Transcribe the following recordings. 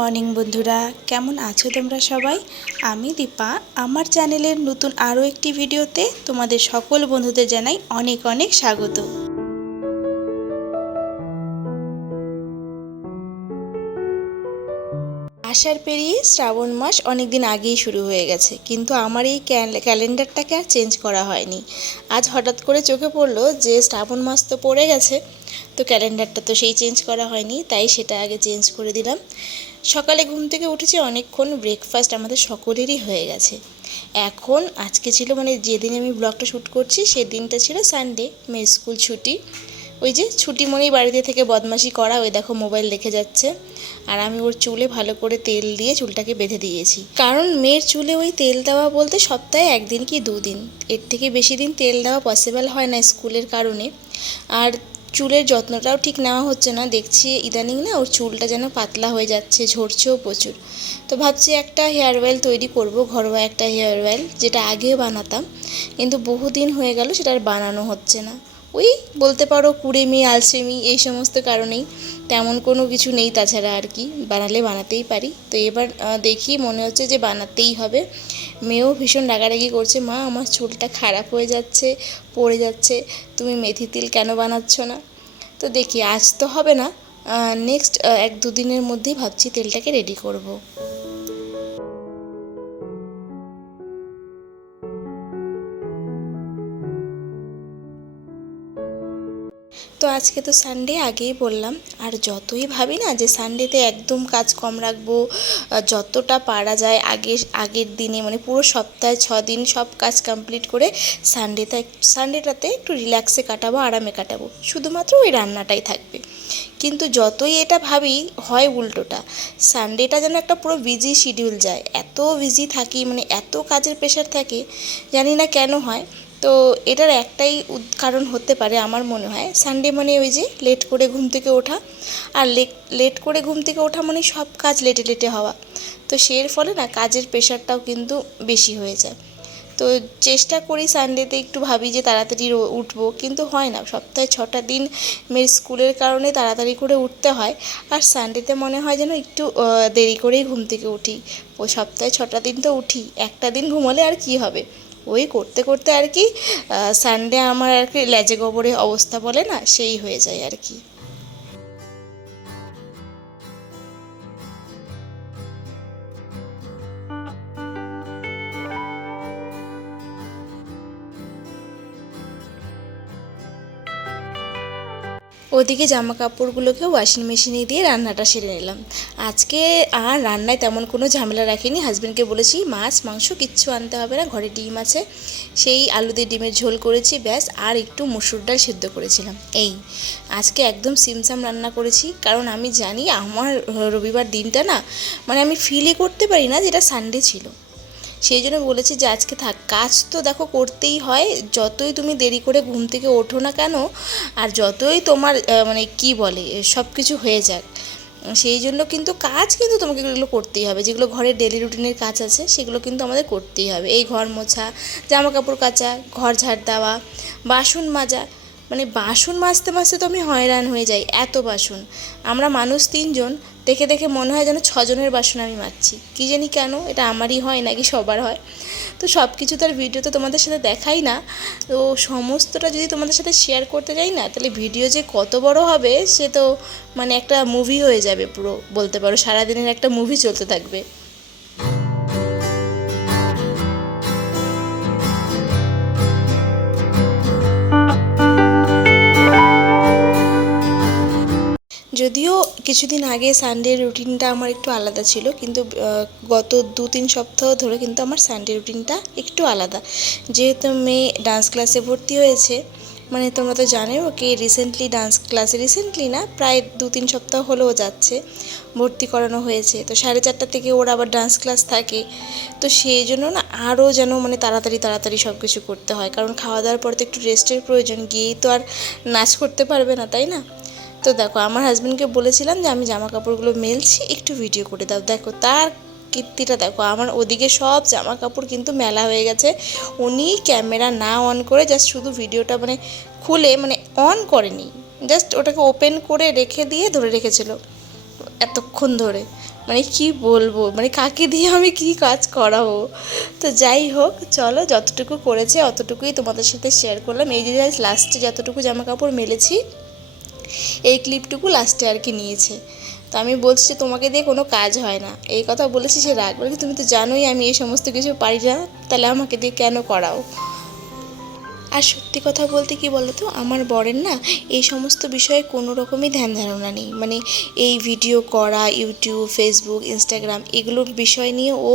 Morning বন্ধুরা, কেমন আছো তোমরা সবাই? আমি দীপা। আমার চ্যানেলের নতুন আরও একটি ভিডিওতে তোমাদের সকল বন্ধুদের জানাই অনেক অনেক স্বাগত। আষাঢ় পেরিয়ে শ্রাবণ মাস অনেক দিন আগেই শুরু হয়ে গেছে, কিন্তু আমার এই ক্যালেন্ডারটাকে আর চেঞ্জ করা হয়নি। আজ হঠাৎ করে চোখে পড়লো যে শ্রাবণ মাস তো পড়ে গেছে, তো ক্যালেন্ডারটা তো সেই চেঞ্জ করা হয়নি, তাই সেটা আগে চেঞ্জ করে দিলাম। সকালে ঘুম থেকে উঠেছি অনেকক্ষণ, ব্রেকফাস্ট আমাদের সকলেরই হয়ে গেছে। এখন আজকে ছিল যেদিন আমি ব্লগটা শ্যুট করছি সেদিনটা ছিল সানডে, মেয়ের স্কুল ছুটি। ওই যে ছুটি মনেই বাড়িতে থেকে বদমাশি করা, ওই দেখো মোবাইল দেখে যাচ্ছে। আর আমি ওর চুলে ভালো করে তেল দিয়ে চুলটাকে বেঁধে দিয়েছি, কারণ মেয়ের চুলে ওই তেল দেওয়া বলতে সপ্তাহে একদিন কি দুদিন, এর থেকে বেশি দিন তেল দেওয়া পসিবল হয় না স্কুলের কারণে। আর চুলের যত্নটাও ঠিক নেওয়া হচ্ছে না, দেখছি ইদানিং না ওর চুলটা যেন পাতলা হয়ে যাচ্ছে, ঝরছেও প্রচুর। তো ভাবছি একটা হেয়ার অয়েল তৈরি করব, ঘরোয়া একটা হেয়ার অয়েল, যেটা আগেও বানাতাম, কিন্তু বহুদিন হয়ে গেল সেটা আর বানানো হচ্ছে না। ওই বলতে পারো কুড়েমি আলসেমি এই সমস্ত কারণেই, তেমন কোনো কিছু নেই তাছাড়া আর কি। বানালে বানাতেই পারি, তো এবার দেখি মনে হচ্ছে যে বানাতেই হবে। মেয়েও ভীষণ রাগারাগি করছে, মা আমার চুলটা খারাপ হয়ে যাচ্ছে, পড়ে যাচ্ছে, তুমি মেথি তেল কেন বানাচ্ছ না? তো দেখি, আজ তো হবে না, নেক্সট 1-2 দিনের মধ্যেই ভাবছি তেলটাকে রেডি করব। তো আজকে তো সানডে, আগেই বললাম। আর যতই ভাবি না যে সানডেতে একদম কাজ কম রাখবো, যতটা পারা যায় আগের দিনে পুরো সপ্তাহে 6 দিন সব কাজ কমপ্লিট করে সানডেটাতে একটু রিল্যাক্সে কাটাবো, আরামে কাটাবো, শুধুমাত্র ওই রান্নাটাই থাকবে। কিন্তু যতই এটা ভাবি, হয় উল্টোটা। সানডেটা যেন একটা পুরো বিজি শিডিউল যায়, এত বিজি থাকি, এত কাজের প্রেশার থাকে, জানি না কেন হয়। তো এটার একটাই কারণ হতে পারে আমার মনে হয়, সানডে ওই যে লেট করে ঘুম থেকে ওঠা, আর লেট করে ঘুম থেকে ওঠা সব কাজ লেটে লেটে হওয়া। তো এর ফলে না কাজের প্রেশারটাও কিন্তু বেশি হয়ে যায়। তো চেষ্টা করি সানডেতে একটু ভাবি যে তাড়াতাড়ি উঠবো, কিন্তু হয় না। সপ্তাহে 6টা দিন মেয়ের স্কুলের কারণে তাড়াতাড়ি করে উঠতে হয়, আর সানডেতে মনে হয় যেন একটু দেরি করেই ঘুম থেকে উঠি। ওই সপ্তাহে 6টা দিন তো উঠি, একটা দিন ঘুমোলে আর কি হবে। ওই করতে করতে আর কি সানডে আমার আর কি লেজে গোবরে অবস্থা বলে না, সেই হয়ে যায় আর কি। ওদিকে জামা কাপড়গুলোকে ওয়াশিং মেশিনে দিয়ে রান্নাটা সেরে নিলাম। আজকে আর রান্নায় তেমন কোনো ঝামেলা রাখিনি, হাজব্যান্ডকে বলেছি মাছ মাংস কিচ্ছু আনতে হবে না, ঘরে ডিম আছে, সেই আলু দিয়ে ডিমের ঝোল করেছি ব্যাস, আর একটু মসুর ডাল সিদ্ধ করেছিলাম। এই আজকে একদম সিমসাম রান্না করেছি, কারণ আমি জানি আমার রবিবার দিনটা না আমি ফিলই করতে পারি না যেটা সানডে ছিল। সেই জন্য বলেছি যে আজকে থাক, কাজ তো দেখো করতেই হয়, যতই তুমি দেরি করে ঘুম থেকে ওঠো না কেন, আর যতই তোমার কি বলে সব কিছু হয়ে যাক, সেই জন্য কিন্তু কাজ কিন্তু তোমাকে এগুলো করতেই হবে। যেগুলো ঘরের ডেলি রুটিনের কাজ আছে সেগুলো কিন্তু আমাদের করতেই হবে। এই ঘর মোছা, জামা কাপড় কাচা, ঘর ঝাড় দেওয়া, বাসন মাজা, বাসন মাজতে মাজতে তো আমি হয়রান হয়ে যাই, এত বাসন। আমরা মানুষ 3জন, দেখে দেখে মনে হয় যেন 6জনের বাসন আমি মাজছি, কী জানি কেন, এটা আমারই হয় নাকি সবার হয়। তো সব কিছু তো আর ভিডিওতে তোমাদের সাথে দেখাই না, তো সমস্তটা যদি তোমাদের সাথে শেয়ার করতে যাই না, তাহলে ভিডিও যে কত বড় হবে সে তো একটা মুভি হয়ে যাবে পুরো, বলতে পারো সারাদিনের একটা মুভি চলতে থাকবে। যদিও কিছুদিন আগে সানডে রুটিনটা আমার একটু আলাদা ছিল, কিন্তু গত 2-3 সপ্তাহ ধরে কিন্তু আমার সানডে রুটিনটা একটু আলাদা। যেহেতু মেয়ে ডান্স ক্লাসে ভর্তি হয়েছে, তোমরা তো জানোই ওকে রিসেন্টলি ডান্স ক্লাসে, রিসেন্টলি না প্রায় 2-3 সপ্তাহ হলেও যাচ্ছে, ভর্তি করানো হয়েছে। তো 4:30 থেকে ওর আবার ডান্স ক্লাস থাকে, তো সেই জন্য না আরও যেন তাড়াতাড়ি তাড়াতাড়ি সব কিছু করতে হয়, কারণ খাওয়া দাওয়ার পর তো একটু রেস্টের প্রয়োজন, গিয়েই তো আর নাচ করতে পারবে না, তাই না? তো দেখো, আমার হাজব্যান্ডকে বলেছিলাম যে আমি জামা কাপড়গুলো মেলছি, একটু ভিডিও করে দাও। দেখো তার কীর্তিটা দেখো, আমার ওদিকে সব জামা কাপড় কিন্তু মেলা হয়ে গেছে, উনি ক্যামেরা না অন করে জাস্ট শুধু ভিডিওটা খুলে অন করেনি, জাস্ট ওটাকে ওপেন করে রেখে দিয়ে ধরে রেখেছিল। এতক্ষণ ধরে, মানে কি বলবো, মানে কাকে দিয়ে আমি কি কাজ করাবো। তো যাই হোক, চলো যতটুকু করেছে অতটুকুই তোমাদের সাথে শেয়ার করলাম। এই যে লাস্টে যতটুকু জামা কাপড় মেলেছি এই ক্লিপটুকু লাস্টে আর কি নিয়েছে। তো আমি বলছি যে তোমাকে দিয়ে কোনো কাজ হয় না, এই কথা বলেছি। সে রাগ বলে, তুমি তো জানোই আমি এই সমস্ত কিছু পারি না, তাহলে আমাকে দিয়ে কেন করাও। আর সত্যি কথা বলতে কি বলো তো, আমার বরের না এই সমস্ত বিষয়ে কোনো রকমই ধ্যান ধারণা নেই। মানে এই ভিডিও করা, ইউটিউব, ফেসবুক, ইনস্টাগ্রাম এগুলোর বিষয় নিয়ে ও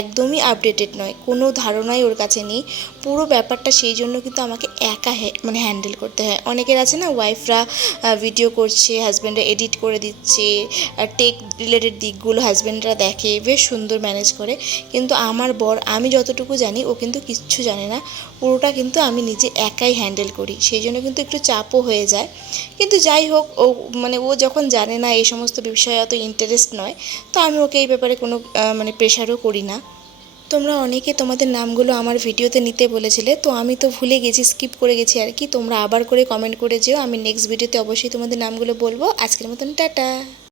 একদমই আপডেটেড নয়, কোনো ধারণাই ওর কাছে নেই। পুরো ব্যাপারটা সেই জন্য কিন্তু আমাকে একা মানে হ্যান্ডেল করতে হয়। অনেকের আছে না, ওয়াইফরা ভিডিও করছে, হাজব্যান্ডরা এডিট করে দিচ্ছে, টেক রিলেটেড দিকগুলো হাজব্যান্ডরা দেখে, বেশ সুন্দর ম্যানেজ করে। কিন্তু আমার বর, আমি যতটুকু জানি ও কিন্তু কিচ্ছু জানে না, পুরোটা কিন্তু আমি নিজে একাই হ্যান্ডেল করি। সেই জন্য কিন্তু একটু চাপও হয়ে যায়। কিন্তু যাই হোক, ও মানে ও যখন জানে না, এই সমস্ত বিষয়ে অত ইন্টারেস্ট নয়, তো আমি ওকে এই ব্যাপারে কোনো মানে প্রেশারও করি না। তোমরা অনেকে তোমাদের নামগুলো আমার ভিডিওতে নিতে বলেছিলে, তো আমি তো ভুলে গেছি, স্কিপ করে গেছি আর কি। তোমরা আবার করে কমেন্ট করে যেও, আমি নেক্সট ভিডিওতে অবশ্যই তোমাদের নামগুলো বলবো। আজকের মতন টাটা।